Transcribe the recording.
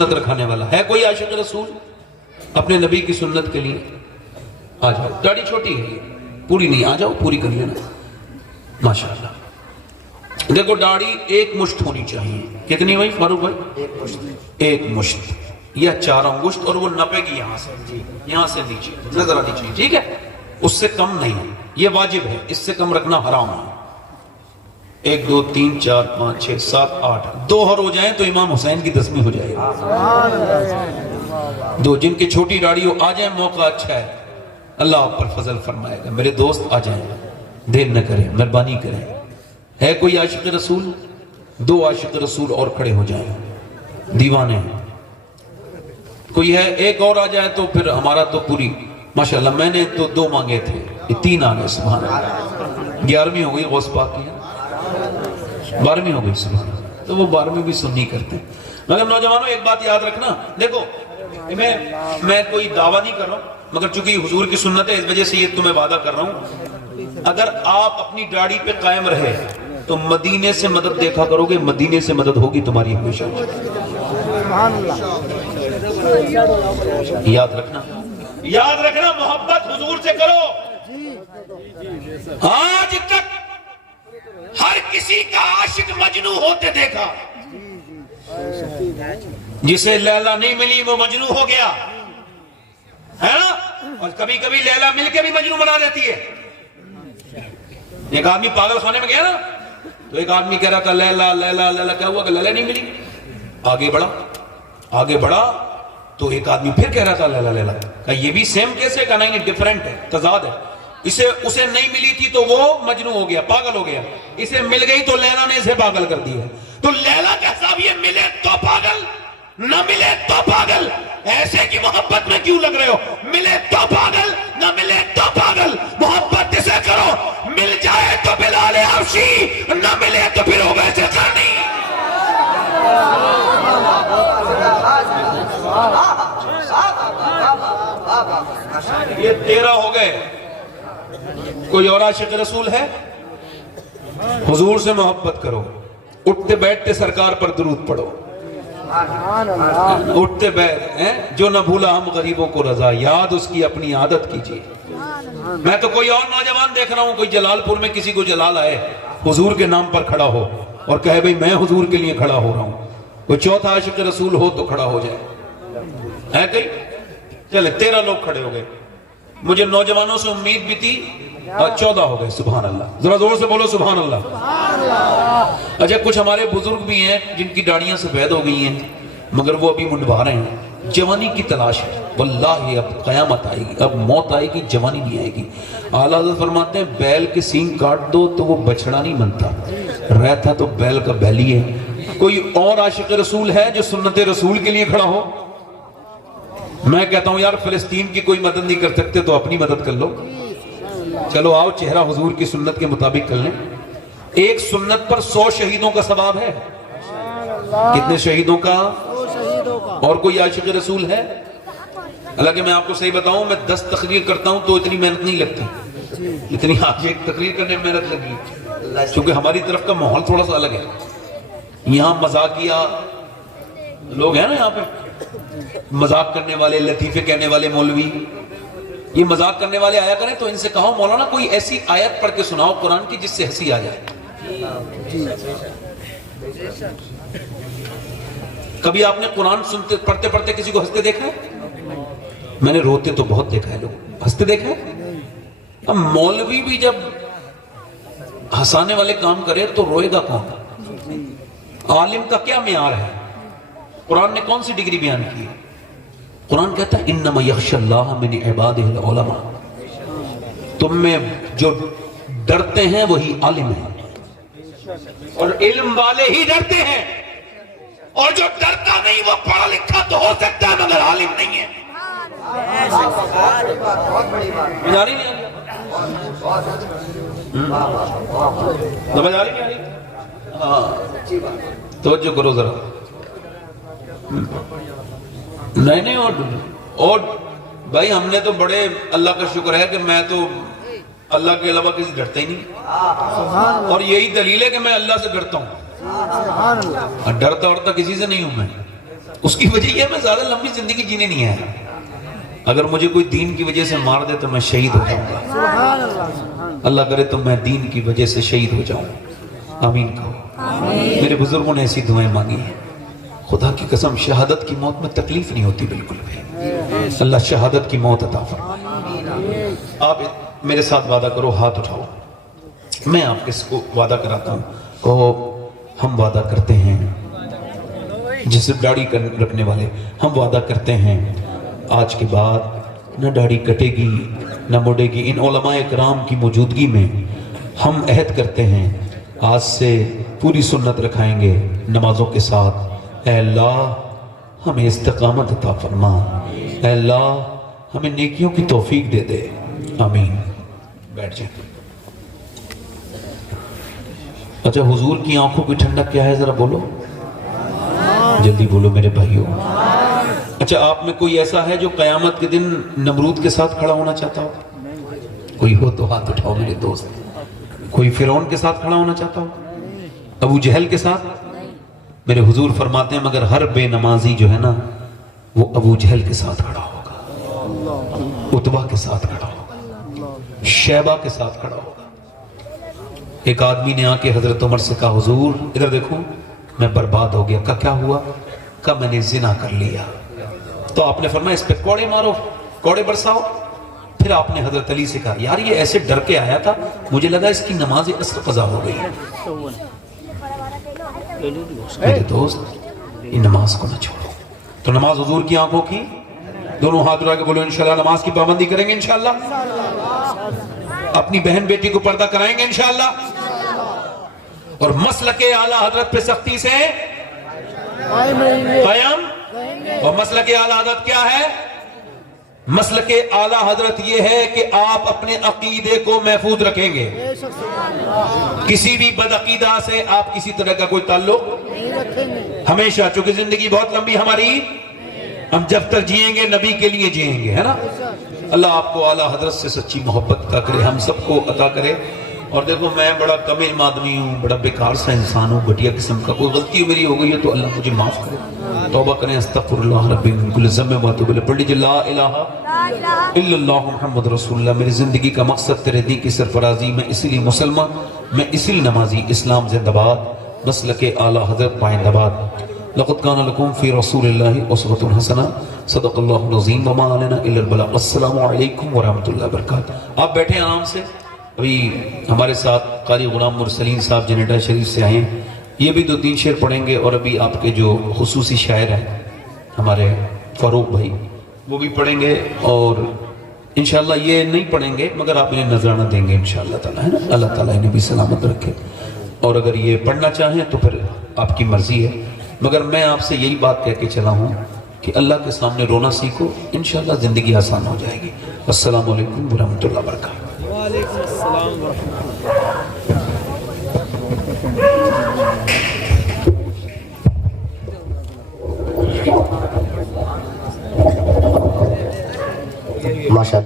سنت رکھانے والا ہے کوئی عاشق رسول اپنے نبی کی سنت کے لیے؟ آ جاؤ، داڑھی چھوٹی ہے پوری نہیں، آ جاؤ پوری کر لینا ماشاءاللہ۔ دیکھو داڑھی ایک مشت ہونی چاہیے، کتنی ہوئی فاروق بھائی؟ ایک مشت یا 4 انگشت، اور وہ نپے گی یہاں سے، یہاں سے نیچے نظر آنی چاہیے، ٹھیک ہے؟ اس سے کم نہیں، یہ واجب ہے، اس سے کم رکھنا حرام ہے۔ 1 2 3 4 5 6 7 8 2 ہر ہو جائیں تو امام حسین کی 10ویں ہو جائے گی۔ 2 جن کی چھوٹی داڑھی ہو آ جائیں، موقع اچھا ہے، اللہ آپ پر فضل فرمائے گا۔ میرے دوست آ جائیں، دیر نہ کریں، مہربانی کریں۔ ہے کوئی عاشق رسول؟ 2 عاشق رسول اور کھڑے ہو جائیں، دیوانے ہیں۔ کوئی ہے؟ ایک اور آ جائے تو پھر ہمارا تو پوری ماشاءاللہ۔ میں نے تو 2 مانگے تھے، یہ 3 آ گئے، سبحان اللہ۔ 11ویں ہو گئی غوث پاک کی، 12ویں ہو گئی، سبحان اللہ۔ تو وہ 12ویں بھی سنی کرتے ہیں۔ مگر نوجوانوں ایک بات یاد رکھنا، دیکھو میں کوئی دعویٰ نہیں کر رہا ہوں، مگر چونکہ حضور کی سنت ہے اس وجہ سے یہ تمہیں وعدہ کر رہا ہوں، اگر آپ اپنی داڑھی پہ قائم رہے تو مدینے سے مدد دیکھا کرو گے، مدینے سے مدد ہوگی تمہاری ہمیشہ۔ یاد رکھنا محبت حضور سے کرو۔ آج تک ہر کسی کا عاشق مجنوں ہوتے دیکھا، جسے لیلا نہیں ملی وہ مجنوں ہو گیا ہے نا، اور کبھی کبھی لیلا مل کے بھی مجنوں بنا دیتی ہے۔ ایک آدمی پاگل خانے میں گیا نا، تو ایک آدمی کہہ رہا تھا لیلا لیلا لیلا، کیا ہوا کہ لیلا نہیں ملی؟ آگے بڑھا تو ایک آدمی پھر کہہ رہا تھا لیلا لیلا، کہ یہ بھی سیم کیس ہے؟ کہ نہیں ڈیفرنٹ ہے، تضاد ہے۔ اسے نہیں ملی تھی تو وہ مجنوں ہو گیا، پاگل ہو گیا، اسے مل گئی تو لیلا نے اسے پاگل کر دیا۔ تو لیلا کا حساب یہ ملے تو پاگل، نہ ملے تو پاگل۔ ایسے کی محبت میں کیوں لگ رہے ہو؟ ملے تو پاگل، نہ ملے تو پاگل۔ محبت اسے کرو، مل جائے تو بلال حبشی، نہ ملے تو پھر اویس قرنی۔ یہ 13 ہو گئے۔ کوئی اور عاشق رسول ہے؟ حضور سے محبت کرو، اٹھتے بیٹھتے سرکار پر درود پڑھو، اٹھتے بیٹھ جو نہ بھولا ہم غریبوں کو رضا، یاد اس کی اپنی عادت کیجیے۔ میں تو کوئی اور نوجوان دیکھ رہا ہوں، کوئی جلال پور میں کسی کو جلال آئے، حضور کے نام پر کھڑا ہو اور کہے بھئی میں حضور کے لیے کھڑا ہو رہا ہوں۔ کوئی چوتھا عاشق رسول ہو تو کھڑا ہو جائے، ہے کئی؟ چلے 13 لوگ کھڑے ہو گئے۔ مجھے نوجوانوں سے امید بھی تھی، 14 ہو گئے، سبحان اللہ۔ ذرا زور سے بولو سبحان اللہ۔ اچھا کچھ ہمارے بزرگ بھی ہیں جن کی داڑیاں سفید ہو گئی ہیں، مگر وہ ابھی منڈوا رہے ہیں۔ جوانی کی تلاش ہے، واللہ اب قیامت آئے گی، اب موت آئے گی، جوانی نہیں آئے گی۔ اعلیٰ حضرت فرماتے ہیں بیل کے سینگ کاٹ دو تو وہ بچڑا نہیں بنتا، رہتا تو بیل کا بیلی ہے۔ کوئی اور عاشق رسول ہے جو سنت رسول کے لیے کھڑا ہو؟ میں کہتا ہوں یار فلسطین کی کوئی مدد نہیں کر سکتے تو اپنی مدد کر لو۔ چلو آؤ چہرہ حضور کی سنت کے مطابق کر لیں۔ ایک سنت پر 100 شہیدوں کا ثواب ہے۔ کتنے شہیدوں کا؟ اور کوئی عاشق رسول ہے؟ حالانکہ میں آپ کو صحیح بتاؤں، میں 10 تقریر کرتا ہوں تو اتنی محنت نہیں لگتی اتنی آج ایک تقریر کرنے میں محنت لگی، چونکہ ہماری طرف کا ماحول تھوڑا سا الگ ہے۔ یہاں مذاقیہ لوگ ہیں نا، یہاں پہ مذاق کرنے والے، لطیفے کہنے والے مولوی، یہ مذاق کرنے والے آیا کریں تو ان سے کہو مولانا کوئی ایسی آیت پڑھ کے سناؤ قرآن کی جس سے ہنسی آ جائے۔ کبھی آپ نے قرآن سنتے پڑھتے پڑھتے کسی کو ہنستے دیکھا ہے؟ میں نے روتے تو بہت دیکھا ہے، لوگ ہنستے دیکھا ہے۔ اب مولوی بھی جب ہنسانے والے کام کرے تو روئے گا کون؟ عالم کا کیا معیار ہے؟ قرآن نے کون سی ڈگری بیان کی؟ قرآن کہتا ہے انما یخشی اللہ من عبادہ العلماء، تم میں جو ڈرتے ہیں وہی عالم ہیں، اور علم والے ہی ڈرتے ہیں، اور جو ڈرتا نہیں وہ پڑھا لکھا تو ہو سکتا ہے مگر عالم نہیں ہے۔ جاری نہیں آ رہی؟ ہاں توجہ کرو ذرا۔ نہیں اور بھائی ہم نے تو بڑے اللہ کا شکر ہے کہ میں تو اللہ کے علاوہ کسی ڈرتا ہی نہیں، اور یہی دلیل ہے کہ میں اللہ سے ڈرتا ہوں، ڈرتا کسی سے نہیں ہوں میں۔ اس کی وجہ یہ ہے میں زیادہ لمبی زندگی جینے نہیں آیا. اگر مجھے کوئی دین کی وجہ سے مار دے تو میں شہید ہو جاؤں گا. اللہ کرے تو میں دین کی وجہ سے شہید ہو جاؤں. آمین کہو. میرے بزرگوں نے ایسی دعائیں مانگی ہیں. خدا کی قسم شہادت کی موت میں تکلیف نہیں ہوتی بالکل بھی. اللہ شہادت کی موت عطا فرمائے. آپ میرے ساتھ وعدہ کرو, ہاتھ اٹھاؤ. میں آپ کس کو وعدہ کراتا ہوں. کہو ہم وعدہ کرتے ہیں, جسے داڑھی رکھنے والے, ہم وعدہ کرتے ہیں آج کے بعد نہ داڑھی کٹے گی نہ مڑے گی. ان علماء کرام کی موجودگی میں ہم عہد کرتے ہیں آج سے پوری سنت رکھائیں گے نمازوں کے ساتھ. اے اللہ ہمیں استقامت عطا فرما, اے اللہ ہمیں نیکیوں کی توفیق دے دے. آمین. بیٹھ جائیں. اچھا حضور کی آنکھوں کی ٹھنڈک کیا ہے ذرا بولو, جلدی بولو میرے بھائیوں. اچھا آپ میں کوئی ایسا ہے جو قیامت کے دن نمرود کے ساتھ کھڑا ہونا چاہتا ہو؟ کوئی ہو تو ہاتھ اٹھاؤ میرے دوست. کوئی فرعون کے ساتھ کھڑا ہونا چاہتا ہو؟ ابو جہل کے ساتھ؟ میرے حضور فرماتے ہیں مگر ہر بے نمازی جو ہے نا وہ ابو جہل کے ساتھ کھڑا ہوگا, عتبہ کے ساتھ کھڑا ہوگا, شیبہ کے ساتھ کھڑا ہوگا. ایک آدمی نے آ کے حضرت عمر سے کہا حضور ادھر دیکھو میں برباد ہو گیا. کہا کیا ہوا؟ کہا میں نے زنا کر لیا. تو آپ نے فرمایا اس پہ کوڑے مارو, کوڑے برساؤ. پھر آپ نے حضرت علی سے کہا یار یہ ایسے ڈر کے آیا تھا مجھے لگا اس کی نماز اثر قضا ہو گئی. میرے دوست یہ نماز کو نہ چھوڑو. تو نماز حضور کی آنکھوں کی, دونوں ہاتھ اٹھا کے بولو انشاءاللہ نماز کی پابندی کریں گے انشاءاللہ. اپنی بہن بیٹی کو پردہ کرائیں گے انشاءاللہ. اور مسلک اعلیٰ حضرت پہ سختی سے قیام. اور مسلک اعلیٰ حضرت کیا ہے؟ مسلک اعلیٰ حضرت یہ ہے کہ آپ اپنے عقیدے کو محفوظ رکھیں گے. کسی بھی بدعقیدہ سے آپ کسی طرح کا کوئی تعلق ہمیشہ, چونکہ زندگی بہت لمبی ہماری, ہم جب تک جئیں گے نبی کے لیے جئیں گے, ہے نا. اللہ آپ کو اعلیٰ حضرت سے سچی محبت عطا کرے, ہم سب کو عطا کرے. اور دیکھو میں بڑا کم علم آدمی ہوں, بڑا بیکار سا انسان ہوں, گھٹیا قسم کا. کوئی غلطی میری ہو گئی ہے تو اللہ مجھے معاف کرے. توبہ کریں. استغفر اللہ ربی من کل ذنب و اتوب الیہ. پڑھ لیجیے لا الہ الا اللہ محمد رسول اللہ. میری زندگی کا مقصد تیرے دین کی سرفرازی. میں اسی لیے مسلمان, میں اسی لیے نمازی. اسلام زندہ باد, مسلک اعلیٰ حضرت پائندہ باد. لقد کان لکم فی رسول اللہ اسوۃ حسنہ. صدق اللہ العظیم وما علینا الا البلاغ. السلام علیکم ورحمۃ اللہ وبرکاتہ. آپ بیٹھیں آرام سے. ابھی ہمارے ساتھ قاری غلام مرسلین صاحب جنیڈا شریف سے آئے ہیں, یہ بھی 2-3 شعر پڑھیں گے. اور ابھی آپ کے جو خصوصی شاعر ہیں ہمارے فاروق بھائی وہ بھی پڑھیں گے. اور انشاءاللہ یہ نہیں پڑھیں گے مگر آپ انہیں نذرانہ دیں گے انشاءاللہ تعالی, ہے نا. اللہ تعالیٰ انہیں بھی سلامت رکھے. اور اگر یہ پڑھنا چاہیں تو پھر آپ کی مرضی ہے. مگر میں آپ سے یہی بات کہہ کے چلا ہوں کہ اللہ کے سامنے رونا سیکھو, انشاءاللہ زندگی آسان ہو جائے گی. السلام علیکم ورحمۃ اللہ وبرکاتہ. وعلیکم السلام ورحمۃ اللہ.